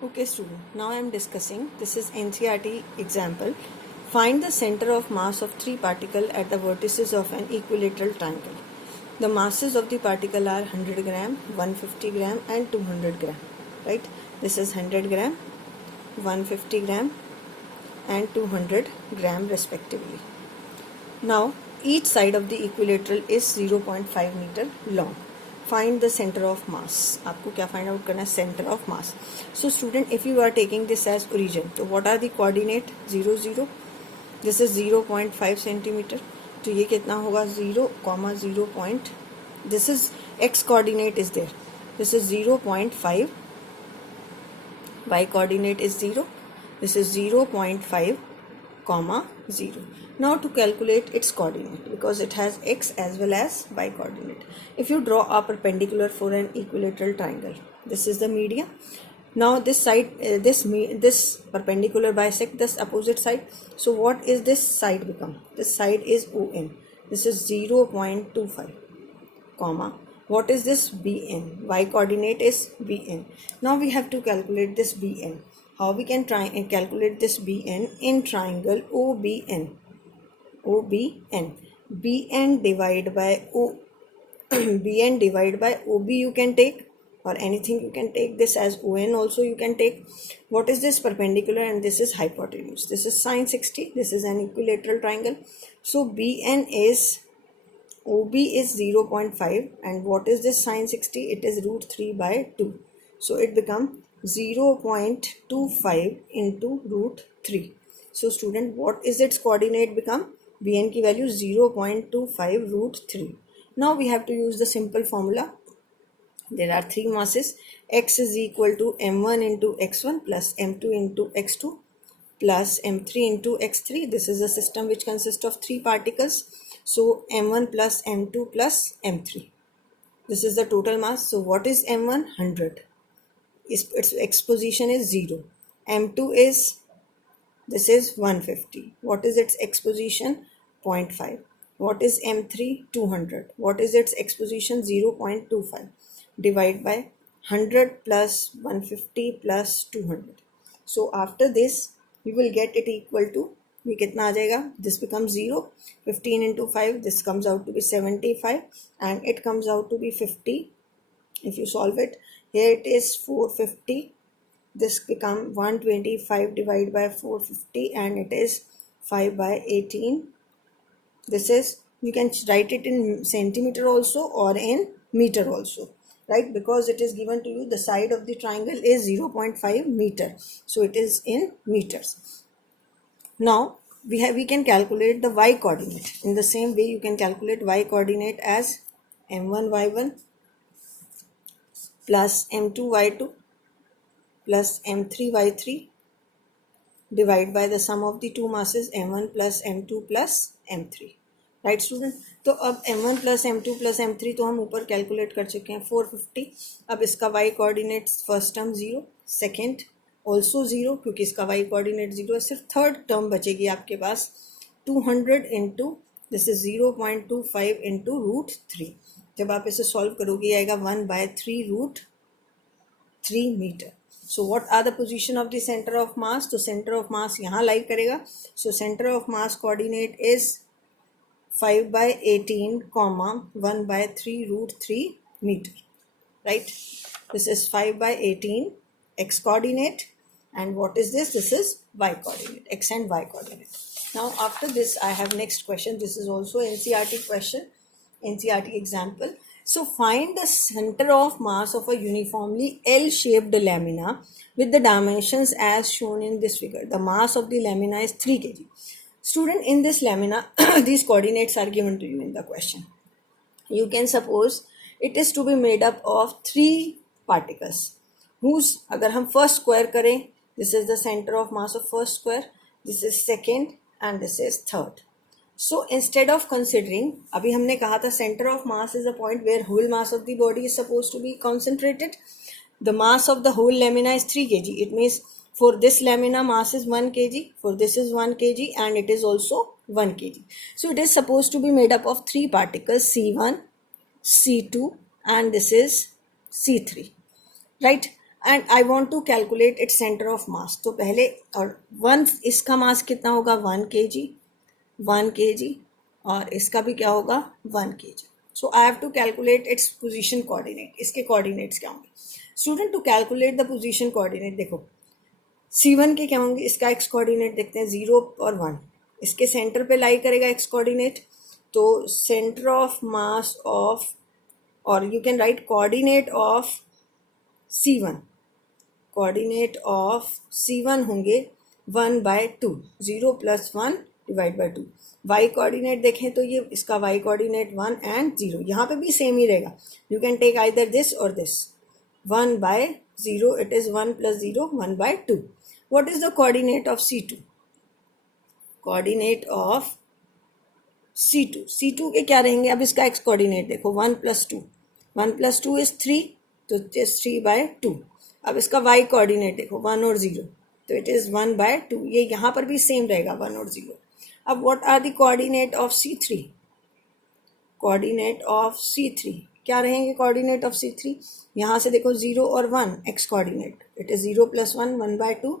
Okay student, now I am discussing, this is NCERT example. Find the center of mass of three particles at the vertices of an equilateral triangle. The masses of the particle are 100 gram, 150 gram and 200 gram. Right? This is 100 gram, 150 gram and 200 gram respectively. Now each side of the equilateral is 0.5 meter long. Find the center of mass. आपको क्या find out करना है? Centre of mass. So student, if you are taking this as origin, तो what are the coordinate? 0 0. This is 0.5 centimetre. तो ये कितना होगा? 0, 0. This is X coordinate is there. This is 0.5. y coordinate is 0. This is 0.5, 0. Now to calculate its coordinate, because it has x as well as y coordinate. If you draw a perpendicular for an equilateral triangle, this is the median. Now this side, this perpendicular bisect this opposite side. So what is this side become? This side is ON. This is 0.25, comma. What is this? BN. Y coordinate is BN. Now we have to calculate this BN. How we can try and calculate this BN in triangle OBN. OBN. BN divided by O. BN divided by OB you can take, or anything you can take. This as ON also you can take. What is this? Perpendicular, and this is hypotenuse. This is sin 60. This is an equilateral triangle. So BN is, OB is 0.5, and what is this sin 60? It is root 3 by 2. So it becomes 0.25 into root 3. So student, what is its coordinate become? BN की value 0.25 root 3. Now we have to use the simple formula. There are three masses. X is equal to m1 into x1 plus m2 into x2 plus m3 into x3. This is a system which consists of three particles. So m1 plus m2 plus m3. This is the total mass. So what is m1? 100. Its x position is 0. m2 is, this is 150. What is its x position? 0.5. What is m3? 200. What is its x position? 0.25. Divide by 100 plus 150 plus 200. So after this we will get it equal to, ये कितना आ जाएगा? This becomes 0. 15 into 5, this comes out to be 75, and it comes out to be 50. If you solve it, here it is 450. This become 125 divided by 450, and it is 5 by 18. This is, you can write it in centimeter also or in meter also, right? Because it is given to you, the side of the triangle is 0.5 meter, so it is in meters. Now we can calculate the y coordinate. In the same way, you can calculate y coordinate as m1 y1 plus m2 y2 plus m3 y3 divided by the sum of the two masses m1 plus m2 plus m3. Right student? तो अब m1 plus m2 plus m3 तो हम ऊपर calculate कर चुके हैं 450. अब इसका y coordinate first term 0, second also 0, क्योंकि इसका y कोऑर्डिनेट 0 है. सिर्फ थर्ड टर्म बचेगी आपके पास 200 into, this is 0.25 into root 3. जब आप इसे सॉल्व करोगे आएगा 1/3 root 3 metre. So what are the position of the centre of mass? तो सेंटर ऑफ मास यहाँ लाई करेगा. So centre of mass coordinate is 5 by 18, 1/3 root 3 meter. Right? This is 5 by 18 x coordinate, and what is this? This is y coordinate, x and y coordinate. Now after this I have next question. This is also NCERT question, NCERT example. So find the center of mass of a uniformly L-shaped lamina with the dimensions as shown in this figure. The mass of the lamina is 3 kg. Student, in this lamina, these coordinates are given to you in the question. You can suppose it is to be made up of three particles, whose, अगर हम first square करें, this is the center of mass of first square, this is second, and this is third. So instead of considering, अभी हमने कहा था center of mass is a point where whole mass of the body is supposed to be concentrated. The mass of the whole lamina is 3 kg. It means for this lamina mass is 1 kg, for this is 1 kg, and it is also 1 kg. So it is supposed to be made up of three particles, C1, C2, and this is C3, right? And I want to calculate its centre of mass. तो पहले और 1 इसका मास कितना होगा 1 kg और इसका भी क्या होगा 1 kg. So I have to calculate its position coordinate. इसके कोऑर्डिनेट्स क्या होंगे student? To calculate the position coordinate देखो C1 के क्या होंगे, इसका एक्स कोऑर्डिनेट देखते हैं 0 और 1. इसके सेंटर पे लाई करेगा एक्स कोऑर्डिनेट. तो सेंटर ऑफ मास ऑफ, और you can write coordinate of C1. Coordinate of C1 होंगे 1/2. 0 + 1 / 2. वाई कोऑर्डिनेट देखें तो ये इसका वाई कोऑर्डिनेट 1 and 0. यहाँ पे भी सेम ही रहेगा. You can take either this or this. 1/0, it is 1 + 0, 1/2. What is the coordinate of C2? Coordinate of C2. C2 के क्या रहेंगे? अब इसका x कोऑर्डिनेट देखो 1 + 2. 1 + 2 is 3, तो it is 3/2. अब इसका y कोऑर्डिनेट देखो 1 और 0, तो it is 1/2. ये यहाँ पर भी सेम रहेगा 1 और 0. अब what are the coordinate of C3? Coordinate of C3 क्या रहेंगे? कोऑर्डिनेट ऑफ C3 यहाँ से देखो 0 और 1 x कोऑर्डिनेट, इट इज 0 + 1 1/2.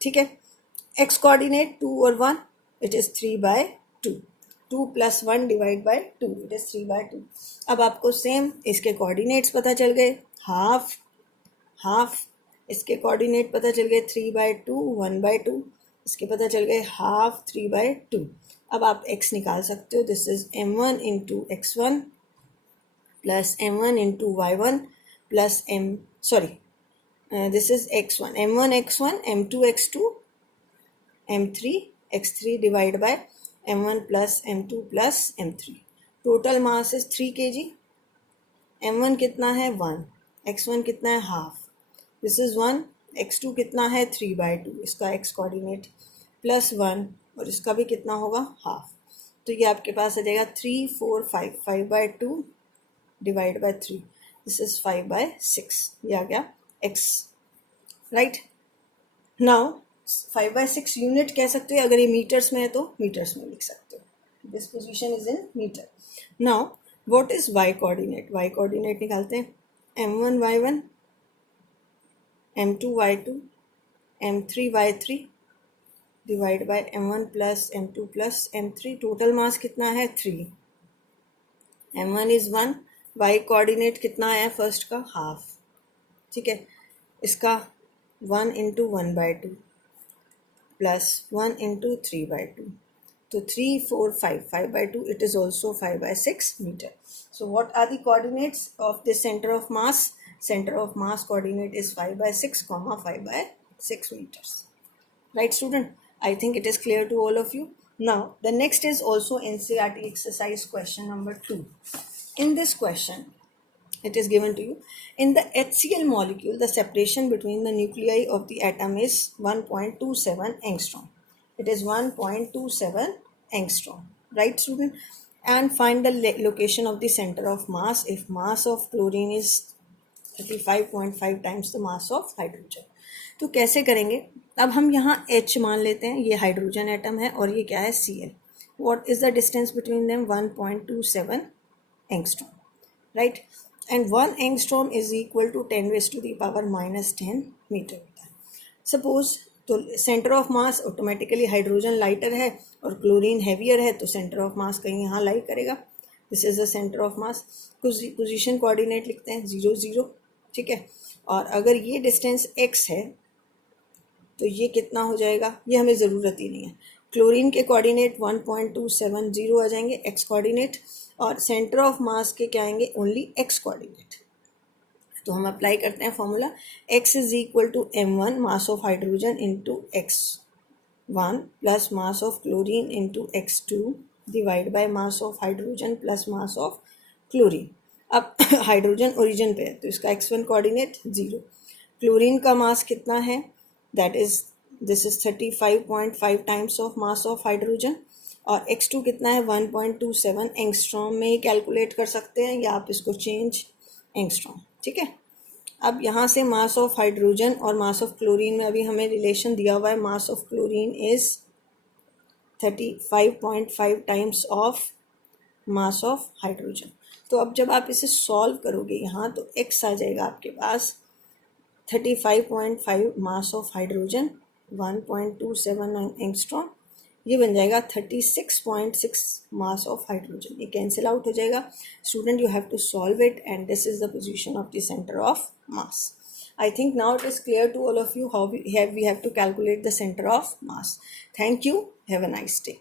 ठीक है. x कोऑर्डिनेट 2 और 1, इट इज 3/2. 2 + 1 / 2, it is 3/2. अब आपको सेम इसके कोऑर्डिनेट्स पता चल गए. हाफ इसके कोऑर्डिनेट पता चल गए 3/2 1/2. इसके पता चल गए हाफ 3/2. अब आप x निकाल सकते हो. This is m1 × x1 plus m1 × y1 plus this is x1, m1 x1, m2 x2, m3 x3 divided by m1 plus m2 plus m3. Total mass is 3 kg. m1 कितना है 1, x1 कितना है half, this is 1. x2 कितना है 3/2, इसका x coordinate plus 1 और इसका भी कितना होगा हाफ. तो ये आपके पास आ जाएगा 3 4 5, 5/2 डिवाइड बाय 3, दिस इज 5/6. ये आ गया x. राइट. नाउ 5/6 यूनिट कह सकते हो. अगर ये मीटर्स में है तो मीटर्स में लिख सकते हो. This position is in metre. Now what is y coordinate? y coordinate निकालते हैं. m1 y1, m2 y2, m3 y3 divide by m1 plus m2 plus m3. Total mass कितना है 3. m1 is 1. y कोऑर्डिनेट कितना आया first का half. ठीक है. इसका 1 × 1/2 प्लस 1 × 3/2. तो 3 4 5, 5/2, it is also 5/6 meter. So what are the coordinates of this center of mass? Center of mass coordinate is 5/6, 5/6 meters. Right, student? I think it is clear to all of you. Now the next is also NCERT exercise question number 2. In this question, it is given to you, in the HCl molecule, the separation between the nuclei of the atom is 1.27 angstrom. It is 1.27 angstrom. Right, student? And find the location of the center of mass if mass of chlorine is 35.5 times the mass of hydrogen. तो कैसे करेंगे? अब हम यहाँ H मान लेते हैं, ये हाइड्रोजन एटम है और ये क्या है Cl. What is the distance between them? 1.27 angstrom. Right? And 1 angstrom is equal to 10⁻⁻10 metre होता है. सपोज तो centre of mass automatically hydrogen lighter है और क्लोरीन हैवियर है, तो सेंटर ऑफ मास कहीं यहाँ लाई करेगा. This is the centre of mass. Position coordinate लिखते हैं 0 0. ठीक है. और अगर ये डिस्टेंस x है तो ये कितना हो जाएगा, ये हमें ज़रूरत ही नहीं है. क्लोरीन के कोऑर्डिनेट 1.270 आ जाएंगे x कोऑर्डिनेट, और सेंटर ऑफ मास के क्या आएंगे ओनली x कोऑर्डिनेट. तो हम अप्लाई करते हैं formula. x is equal to m1 mass of hydrogen into x1 plus mass of chlorine into x2 divide by mass of hydrogen plus mass of chlorine. अब hydrogen origin पे है तो इसका x1 coordinate 0. Chlorine का मास कितना है, that is this is 35.5 times of mass of hydrogen, और x2 कितना है 1.27 एंगस्ट्रॉम में ही कैलकुलेट कर सकते हैं, या आप इसको चेंज एंगस्ट्रॉम. ठीक है. अब यहाँ से मास ऑफ हाइड्रोजन और मास ऑफ क्लोरीन में अभी हमें रिलेशन दिया हुआ है. मास of chlorine is 35.5 times of mass of hydrogen. तो अब जब आप इसे सॉल्व करोगे यहाँ तो x आ जाएगा आपके पास 35.5 मास ऑफ हाइड्रोजन, 1.279 एंगस्ट्रॉम, ये बन जाएगा 36.6 मास ऑफ हाइड्रोजन. ये कैंसिल आउट हो जाएगा. Student, you have to solve it and this is the position of the centre of mass. I think now it is clear to all of you how we have to calculate the center of mass. Thank you. Have a nice day.